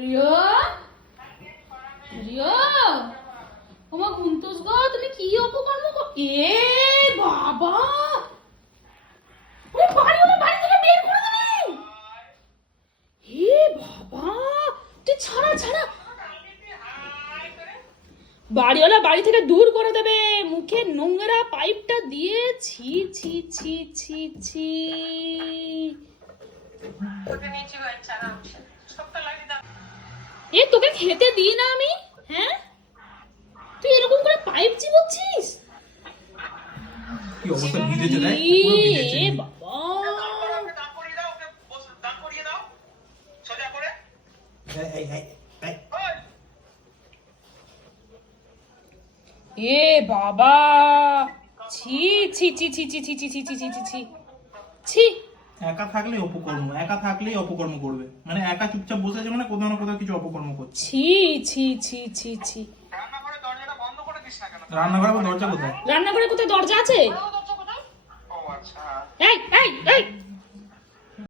Rio Rio ওমা গুনতোস গো, তুমি কি অপকর্ম এ বাবা, ওরে বাড়িওয়ালা বাড়ি থেকে বের করে দেবে। হে বাবা, তুই ছাড়া ছাড়া, বাড়িওয়ালা বাড়ি থেকে দূর করে দেবে। মুখে নোংরা পাইপটা দিয়ে ছি ছি ছি ছি ছি। এ তোকে খেতে দিই না আমি? হ্যাঁ, তুই এরকম করে পাইপ চিবোচ্ছিস? কি অবস্থা, ভিজেছে দেখ, পুরো ভিজেছে। এ বাবা, এই এই এই এ বাবা, ছি ছি ছি ছি ছি ছি ছি ছি ছি ছি ছি ছি ছি। একা থাকলেই অপকর্ম, একা থাকলেই অপকর্ম করবে। মানে একা চুপচাপ বসে আছে মানে কোথাও না কোথাও কিছু অপকর্ম করছে। ছি ছি ছি ছি ছি। রান্নাঘরের দরজাটা বন্ধ করে দিস না কেন? রান্নাঘরের দরজা কোথায়? রান্নাঘরে কোথায় দরজা আছে? ও আচ্ছা। এই এই এই